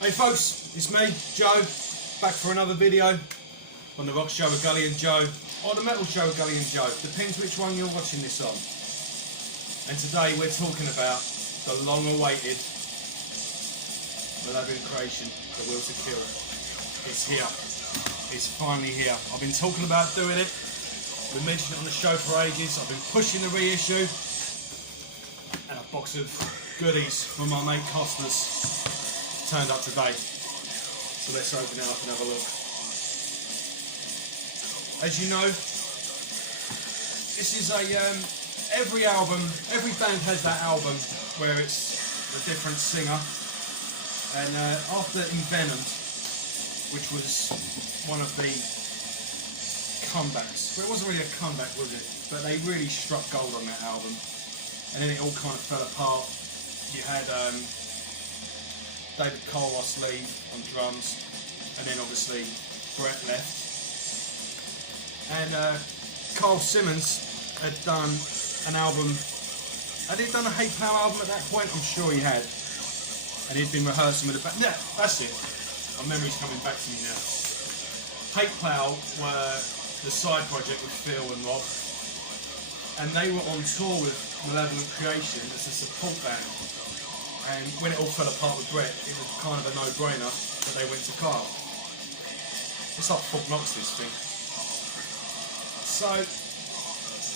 Hey folks, it's me, Joe, back for another video on the Rock Show with Gully and Joe, or the Metal Show with Gully and Joe, depends which one you're watching this on. And today we're talking about the long-awaited Malevolent Creation, The Will to Kill. It's here. It's finally here. I've been talking about doing it. We've mentioned it on the show for ages. I've been pushing the reissue. And a box of goodies from my mate Costas turned up today. So let's open it up and have a look. As you know, this is a every band has that album where it's a different singer. And after Envenomed, which was one of the comebacks, well, it wasn't really a comeback, was it? But they really struck gold on that album. And then it all kind of fell apart. You had David Colross leave on drums, and then obviously Brett left. And Carl Simmons had done an album. Had he done a Hate Plow album at that point? I'm sure he had. And he'd been rehearsing with the band. Yeah, that's it. My memory's coming back to me now. Hate Plow were the side project with Phil and Rob, and they were on tour with Malevolent Creation as a support band. And when it all fell apart with Brett, it was kind of a no-brainer that they went to Carl. It's like Fort Knox, this thing. So,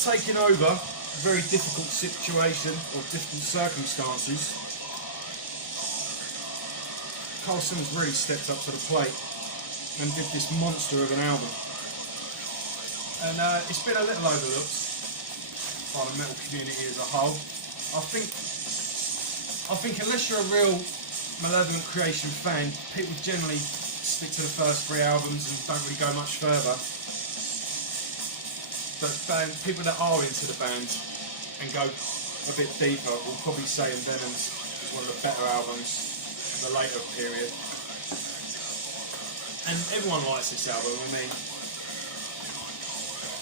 taking over a very difficult situation or difficult circumstances, Carl Simmons really stepped up to the plate and did this monster of an album. And it's been a little overlooked by the metal community as a whole. I think unless you're a real Malevolent Creation fan, people generally stick to the first 3 albums and don't really go much further. But people that are into the band and go a bit deeper will probably say Envenomed is one of the better albums of the later period. And everyone likes this album. I mean,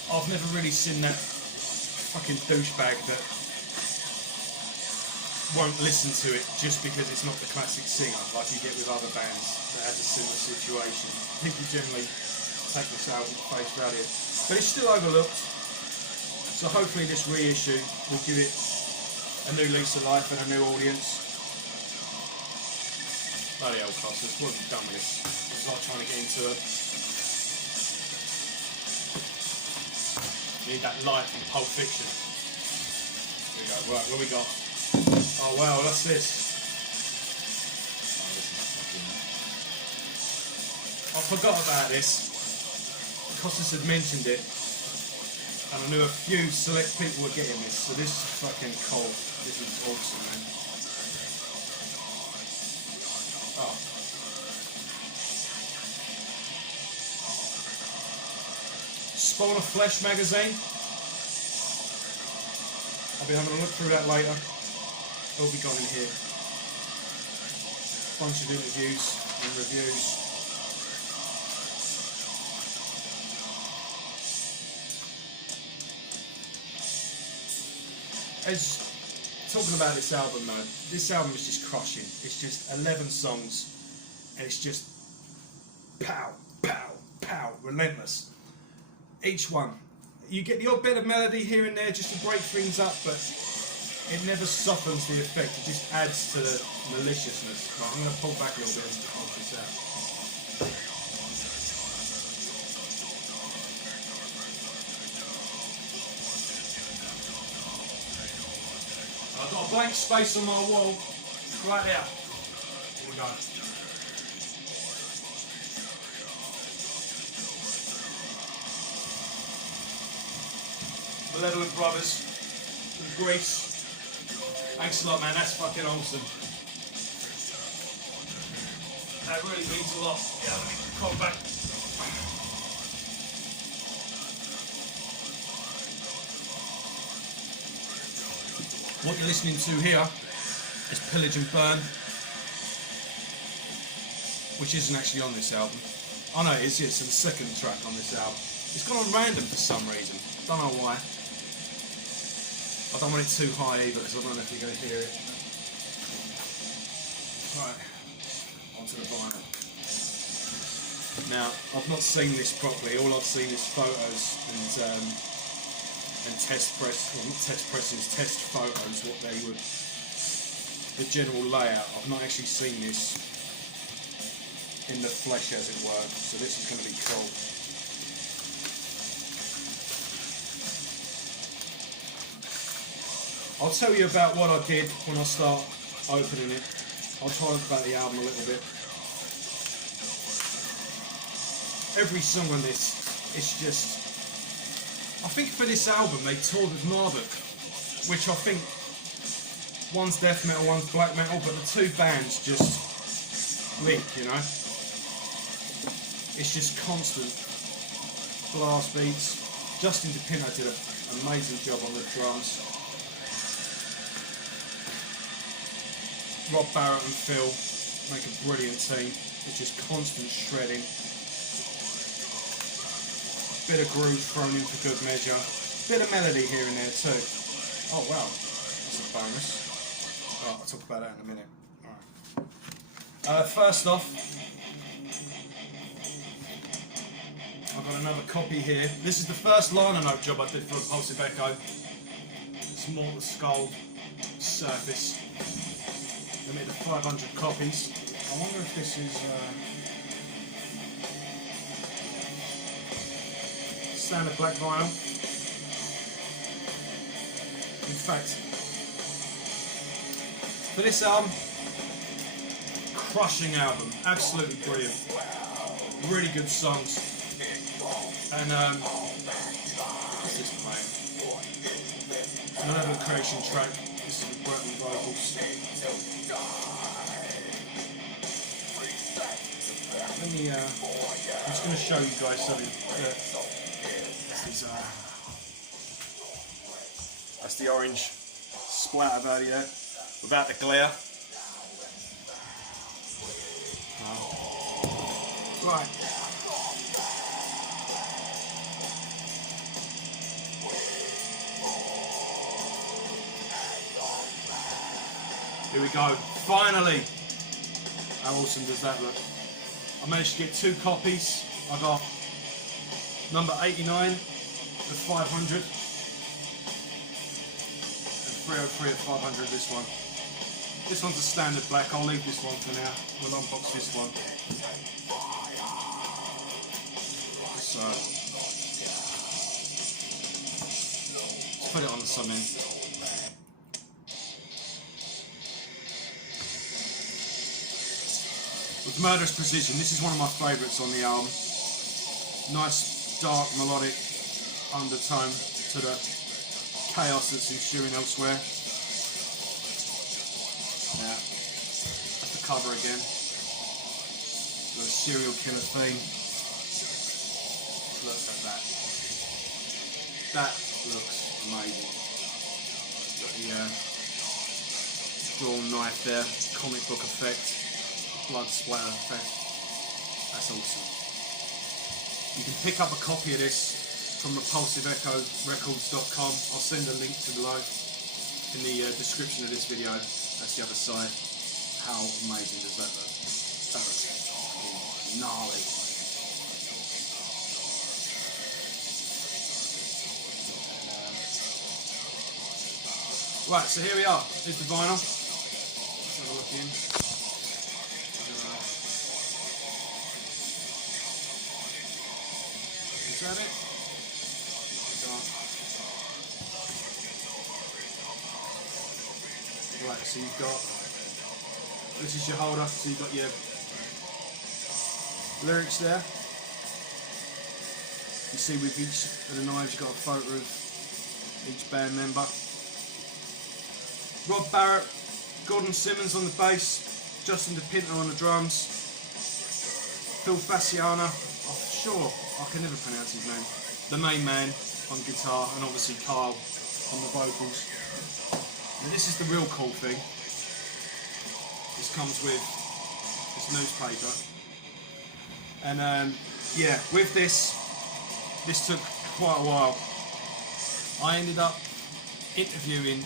I've never really seen that fucking douchebag that won't listen to it just because it's not the classic singer like you get with other bands that has a similar situation. People generally take this album at face value, but it's still overlooked. So hopefully this reissue will give it a new lease of life and a new audience. Bloody hell, Costas, what have you done with this? It's like trying to get into a... Need that light from Pulp Fiction. Here we go, right, what we got? Oh wow, what's this? Oh, this is fucking... I forgot about this. Costas had mentioned it, and I knew a few select people were getting this, so this is fucking cool. This is awesome, man. Oh. Spawn of Flesh magazine. I'll be having a look through that later. It'll be gone in here. Bunch of interviews and reviews. As talking about this album though, this album is just crushing. It's just 11 songs and it's just pow, pow, pow, relentless. Each one. You get the odd bit of melody here and there just to break things up, but it never softens the effect, it just adds to the maliciousness. Right, I'm going to pull back a little bit and hold this out. I've got a blank space on my wall, right there. Here we go. Malevolent Brothers from Greece. Thanks a lot, man, that's fucking awesome. That really means a lot. Yeah, let me come back. What you're listening to here is Pillage and Burn, which isn't actually on this album. Oh no, it's the second track on this album. It's gone on random for some reason. Don't know why. I don't want it too high either because I don't know if you're going to hear it. Right, onto the vinyl. Now, I've not seen this properly. All I've seen is photos and test press, well not test pressings, test photos, what they would, the general layout. I've not actually seen this in the flesh, as it were, so this is going to be cool. I'll tell you about what I did when I start opening it. I'll talk about the album a little bit. Every song on this, it's just, I think for this album they toured with Marduk, which I think one's death metal, one's black metal, but the two bands just link, you know. It's just constant blast beats. Justin DePinto did an amazing job on the drums. Rob Barrett and Phil make a brilliant team. It's just constant shredding. Bit of groove thrown in for good measure. Bit of melody here and there too. Oh wow, that's a bonus. Right, I'll talk about that in a minute. Alright. First off, I've got another copy here. This is the first liner note job I did for Repulsive Echo. It's Mortal Skull Surface. They made the 500 copies. I wonder if this is standard black vinyl. In fact, for this album, crushing album, absolutely brilliant. Really good songs. And what's this playing? Malevolent Creation track. This is the Breton vocals. Let me, I'm just going to show you guys something. That's the orange splatter value there, without the glare. Right. Here we go. Finally! How awesome does that look? I managed to get 2 copies. I got number 89 at 500 and 303 at 500. This one. This one's a standard black. I'll leave this one for now. We'll unbox this one. So let's put it on the summon. With Murderous Precision, this is one of my favourites on the album. Nice, dark, melodic undertone to the chaos that's ensuing elsewhere. Yeah, that's the cover again. The serial killer theme. Look at that. That looks amazing. Got the drawn knife there, comic book effect. Blood splatter effect. That's awesome. You can pick up a copy of this from repulsiveechorecords.com. I'll send a link to below in the description of this video. That's the other side. How amazing does that look? That looks gnarly. Right, so here we are. Here's the vinyl. Let's have a look in. Is that it? Right, so you've got, this is your holder, so you've got your lyrics there. You see with each of the knives you've got a photo of each band member. Rob Barrett, Gordon Simmons on the bass, Justin DePinto on the drums, Phil Fasciana, I'm sure I can never pronounce his name, the main man on guitar, and obviously Carl on the vocals. Now this is the real cool thing. This comes with this newspaper, and yeah, with this took quite a while. I ended up interviewing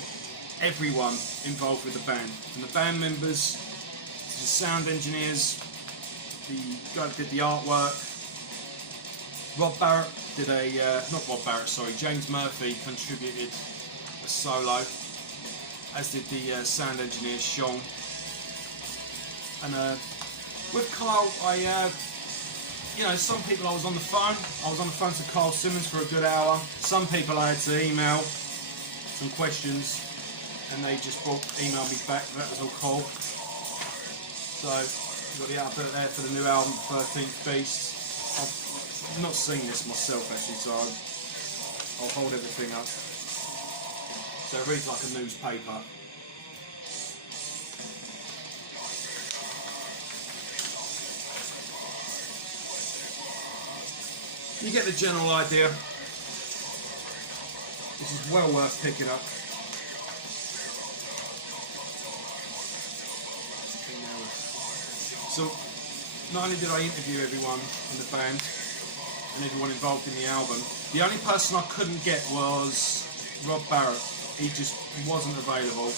everyone involved with the band, from the band members to the sound engineers, the guy that did the artwork. Rob Barrett did not Rob Barrett, sorry, James Murphy contributed a solo, as did the sound engineer Sean. And with Kyle, some people I was on the phone to Carl Simmons for a good hour. Some people I had to email some questions, and they just emailed me back. That was all cool. So we've got the output there for the new album, 13th Beast. I've not seen this myself actually, so I'll hold everything up. So it reads like a newspaper. You get the general idea. This is well worth picking up. So, not only did I interview everyone in the band and everyone involved in the album, the only person I couldn't get was Rob Barrett. He just wasn't available.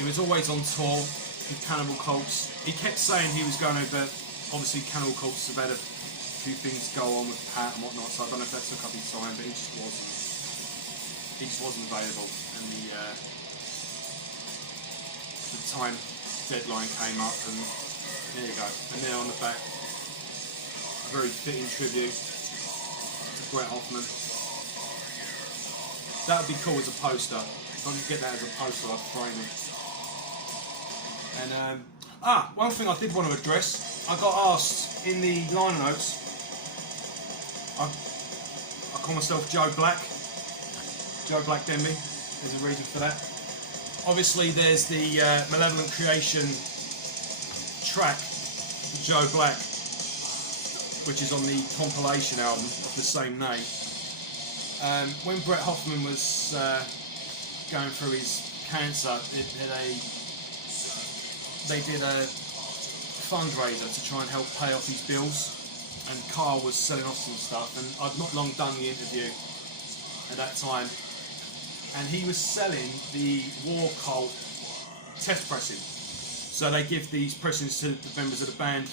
He was always on tour with Cannibal Corpse. He kept saying he was going to, but obviously Cannibal Corpse have had a few things go on with Pat and whatnot, so I don't know if that took up his time, but he just wasn't available, and the time deadline came up, and there you go. And then on the back, a very fitting tribute to Brett Hoffman. That would be cool as a poster. If I could get that as a poster, I'd frame it. And one thing I did want to address, I got asked in the liner notes. I call myself Joe Black Denby. There's a reason for that. Obviously, there's the Malevolent Creation track, Joe Black, which is on the compilation album of the same name. When Brett Hoffman was going through his cancer, they did a fundraiser to try and help pay off his bills, and Carl was selling off some stuff, and I'd not long done the interview at that time, and he was selling the War Cult test pressing. So they give these pressings to the members of the band,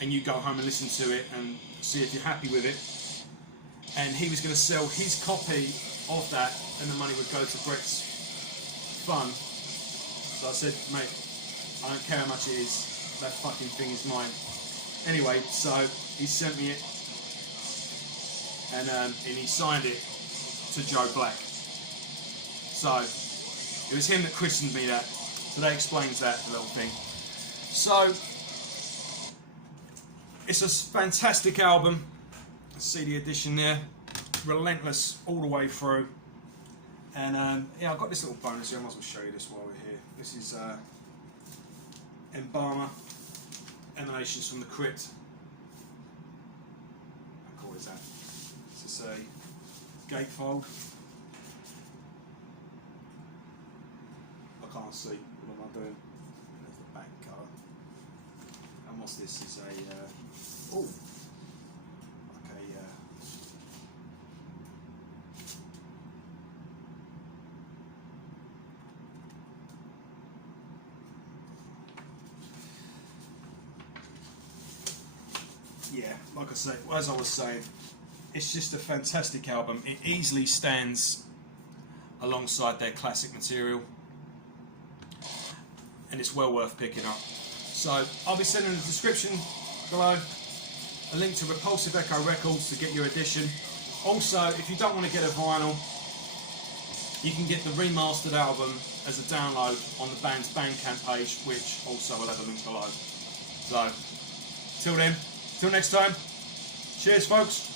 and you go home and listen to it and see if you're happy with it. And he was going to sell his copy of that, and the money would go to Brett's fund. So I said, mate, I don't care how much it is, that fucking thing is mine. Anyway, so he sent me it, and he signed it to Joe Black. So it was him that christened me that. So that explains that little thing. So it's a fantastic album. CD edition there, relentless all the way through. And yeah, I've got this little bonus here. I might as well show you this while we're here. This is Embalmer, Emanations from the Crypt. How cool is that? This is a gatefold. I can't see. What am I doing? There's the back cover. And what's this? Is a oh. Yeah, like I say, as I was saying, it's just a fantastic album. It easily stands alongside their classic material, and it's well worth picking up. So I'll be sending in the description below a link to Repulsive Echo Records to get your edition. Also, if you don't want to get a vinyl, you can get the remastered album as a download on the band's Bandcamp page, which also will have a link below. So, till then, till next time, cheers folks.